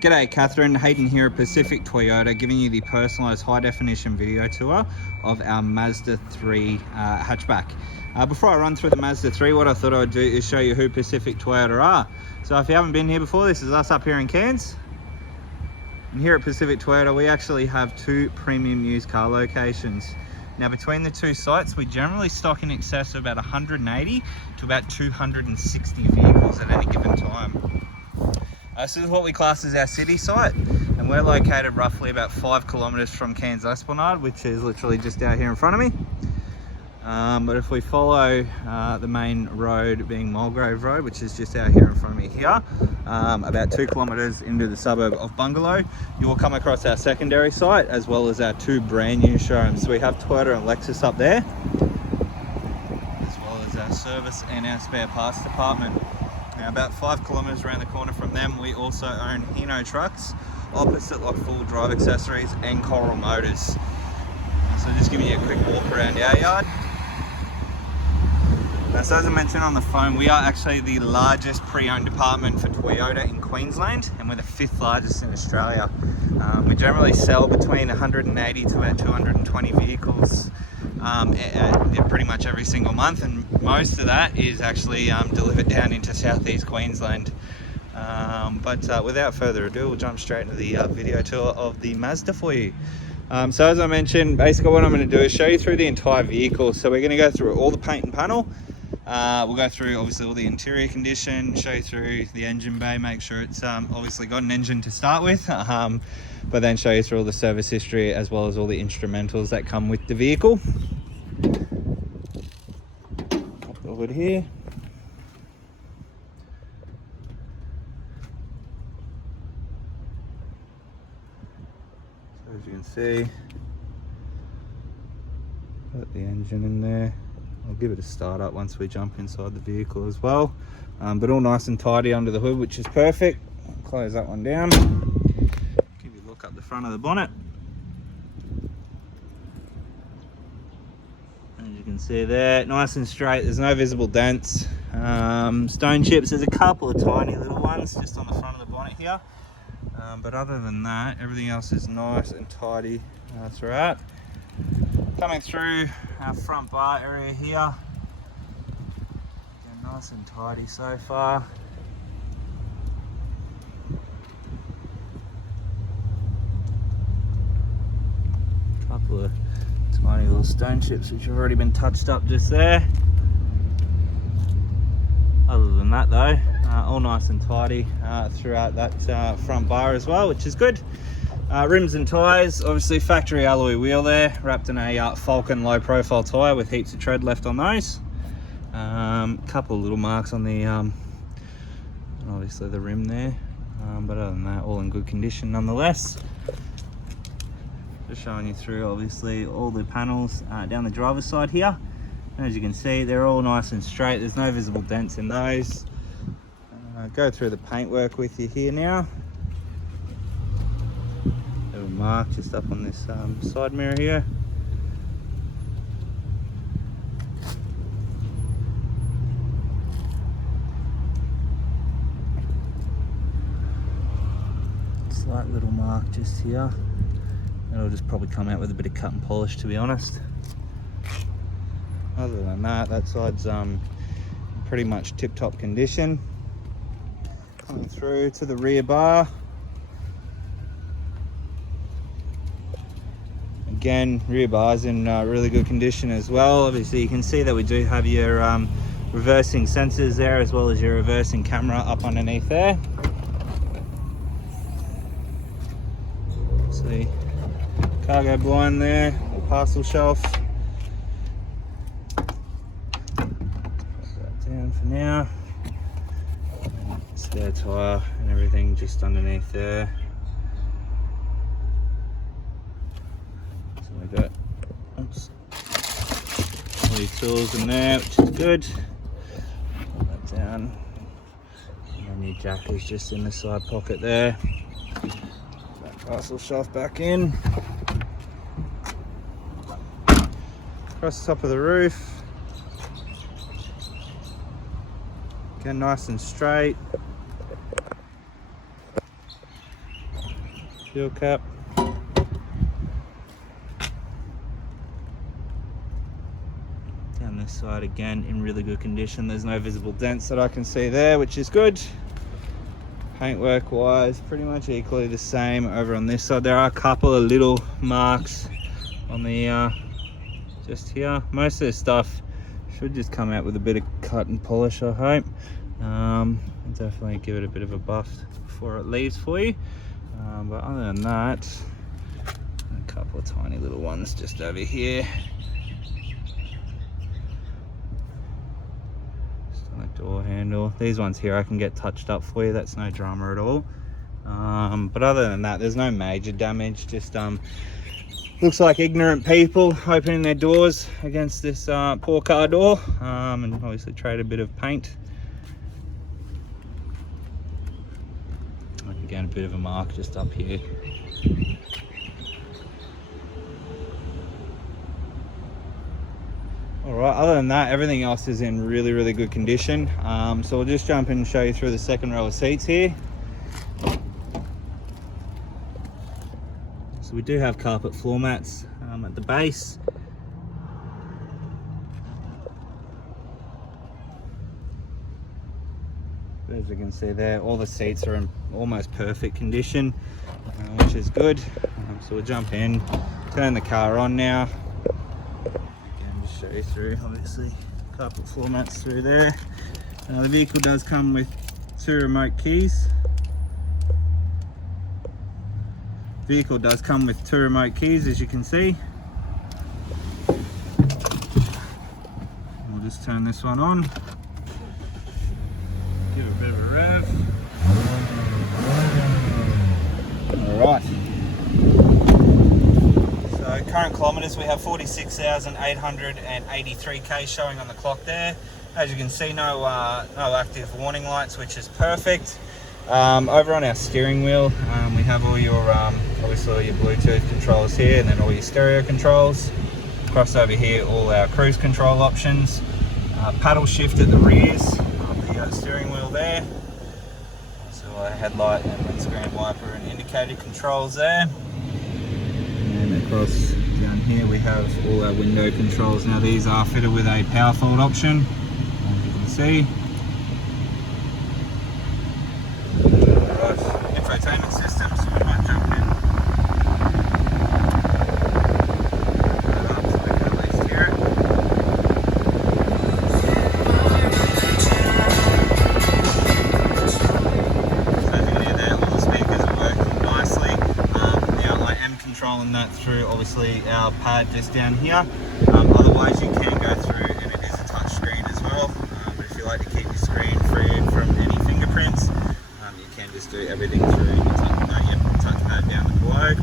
G'day Catherine, Hayden here at Pacific Toyota, giving you the personalised high definition video tour of our Mazda 3 hatchback. Before I run through the Mazda 3, what I thought I'd do is show you who Pacific Toyota are. So if you haven't been here before, this is us up here in Cairns. And here at Pacific Toyota, we actually have 2 premium used car locations. Now between the 2 sites, we generally stock in excess of about 180 to about 260 vehicles at any given time. This is what we class as our city site, and we're located roughly about 5 kilometres from Cairns Esplanade, which is literally just out here in front of me. But if we follow the main road being Mulgrave Road, which is just out here in front of me here, about 2 kilometres into the suburb of Bungalow, you will come across our secondary site as well as our 2 brand new showrooms. So we have Toyota and Lexus up there, as well as our service and our spare parts department. Now about 5 kilometres around the corner from them, we also own Hino Trucks, opposite Lock Full Drive Accessories and Coral Motors. So just giving you a quick walk around our yard. Now, so as I mentioned on the phone, we are actually the largest pre-owned department for Toyota in Queensland, and we're the 5th largest in Australia. We generally sell between 180 to about 220 vehicles pretty much every single month, and most of that is actually delivered down into southeast Queensland. But without further ado, we'll jump straight into the video tour of the Mazda for you. So as I mentioned, basically what I'm going to do is show you through the entire vehicle. So we're going to go through all the paint and panel. We'll go through obviously all the interior condition, show you through the engine bay, make sure it's obviously got an engine to start with, but then show you through all the service history as well as all the instrumentals that come with the vehicle. Pop the hood here. So as you can see, got the engine in there. I'll give it a start up once we jump inside the vehicle as well, but all nice and tidy under the hood, which is perfect. I'll close that one down, give you a look up the front of the bonnet. As you can see there, nice and straight, there's no visible dents, stone chips. There's a couple of tiny little ones just on the front of the bonnet here, but other than that, everything else is nice and tidy throughout. Coming through our front bar area here, again, nice and tidy so far. Couple of tiny little stone chips which have already been touched up just there. Other than that though, all nice and tidy throughout that front bar as well, which is good. Rims and tyres, obviously factory alloy wheel there, wrapped in a Falcon low profile tyre with heaps of tread left on those. Couple of little marks on the obviously the rim there, but other than that, all in good condition nonetheless. Just showing you through obviously all the panels down the driver's side here, and as you can see, they're all nice and straight. There's no visible dents in those. Go through the paintwork with you here now. Mark just up on this side mirror here. Slight little mark just here. It'll just probably come out with a bit of cut and polish, to be honest. Other than that, that side's pretty much tip-top condition. Coming through to the rear bar. Again, rear bar's in really good condition as well. Obviously you can see that we do have your reversing sensors there, as well as your reversing camera up underneath there. See, cargo blind there, a parcel shelf. Put that down for now. Spare tyre and everything just underneath there. Got all your tools in there, which is good. Put that down. And then your jack is just in the side pocket there. That parcel shelf back in. Across the top of the roof. Again, nice and straight. fuel cap. Down this side again in really good condition. There's no visible dents that I can see there, which is good. Paintwork wise, pretty much equally the same over on this side. There are a couple of little marks on the just here. Most of this stuff should just come out with a bit of cut and polish, I hope. Definitely give it a bit of a buff before it leaves for you. But other than that, a couple of tiny little ones just over here. Just on the door handle. These ones here I can get touched up for you. That's no drama at all. But other than that, there's no major damage. Just looks like ignorant people opening their doors against this poor car door, and obviously trade a bit of paint. Again, a bit of a mark just up here. All right, other than that, everything else is in really, really good condition. So we'll just jump in and show you through the second row of seats here. So we do have carpet floor mats at the base. As you can see there, all the seats are in almost perfect condition, which is good. So we'll jump in, turn the car on now. Again, just show you through, obviously, carpet floor mats through there. The vehicle does come with 2 remote keys. Vehicle does come with 2 remote keys, as you can see. We'll just turn this one on. Give it a bit of a rev. Alright. So current kilometres, we have 46,883k showing on the clock there. As you can see, no active warning lights, which is perfect. Over on our steering wheel, we have all your obviously all your Bluetooth controls here, and then all your stereo controls. Across over here, all our cruise control options. Paddle shift at the rears of the steering wheel there. So our headlight and windscreen wiper and indicator controls there. And across down here we have all our window controls. Now these are fitted with a power fold option, as you can see. Infotainment system, so we might jump in. So we can at least hear it. So as you can hear there, all the speakers are working nicely. Now I am controlling that through obviously our pad just down here. Otherwise you can go through, and it is a touch screen as well. But if you like to keep your screen free from any fingerprints, you can just do everything through your touchpad down below.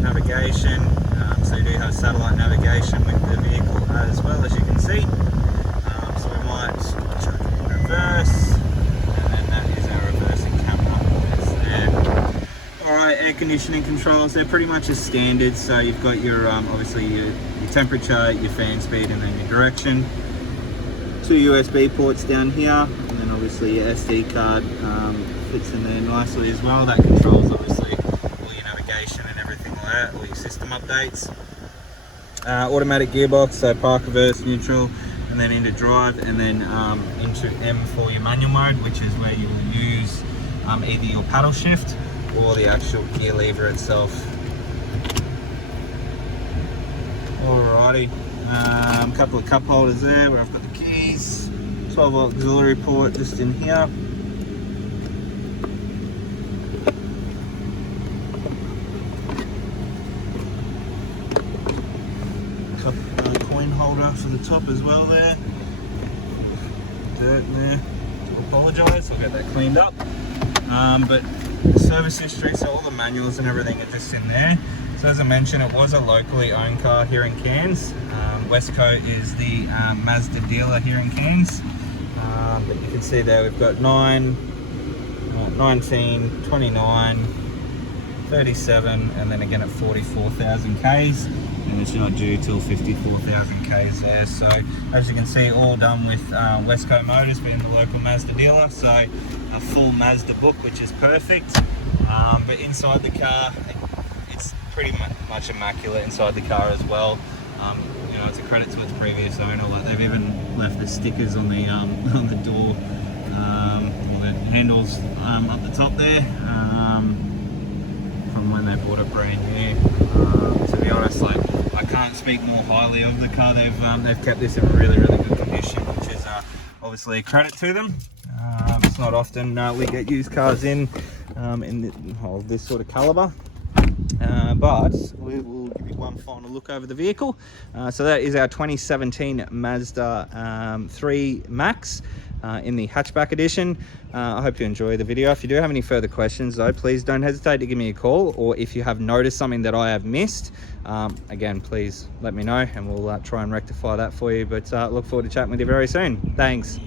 Navigation, so you do have satellite navigation with the vehicle as well, as you can see. So we might chuck it in reverse, and then that is our reversing camera. That's there. Alright, air conditioning controls, they're pretty much as standard. So you've got your obviously your temperature, your fan speed, and then your direction. 2 USB ports down here, and then obviously your SD card fits in there nicely as well. That controls obviously all your navigation and everything like that, all your system updates. Automatic gearbox, so park, reverse, neutral, and then into drive, and then into M for your manual mode, which is where you will use either your paddle shift or the actual gear lever itself. Alrighty, a couple of cup holders there where I've got the keys, 12-volt auxiliary port just in here. Coin holder for the top as well there. Dirt in there. I apologise, I'll get that cleaned up. But the service history, so all the manuals and everything are just in there. So as I mentioned, it was a locally owned car here in Cairns. Westco is the Mazda dealer here in Cairns. But you can see there we've got 9, 19, 29, 37, and then again at 44,000 Ks. And it's not due till 54,000 Ks there. So as you can see, all done with Westco Motors being the local Mazda dealer. So a full Mazda book, which is perfect. But inside the car, it's pretty much immaculate inside the car as well. You know, it's a credit to its previous owner. Like, they've even left the stickers on the on the door, or the handles up the top there, from when they bought it brand new. To be honest, like, I can't speak more highly of the car. They've kept this in really good condition, which is obviously a credit to them. It's not often we get used cars in this sort of caliber. But we will give you one final look over the vehicle. So that is our 2017 Mazda 3 Max in the hatchback edition. I hope you enjoy the video. If you do have any further questions though, please don't hesitate to give me a call, or if you have noticed something that I have missed, again, please let me know and we'll try and rectify that for you. But look forward to chatting with you very soon. Thanks.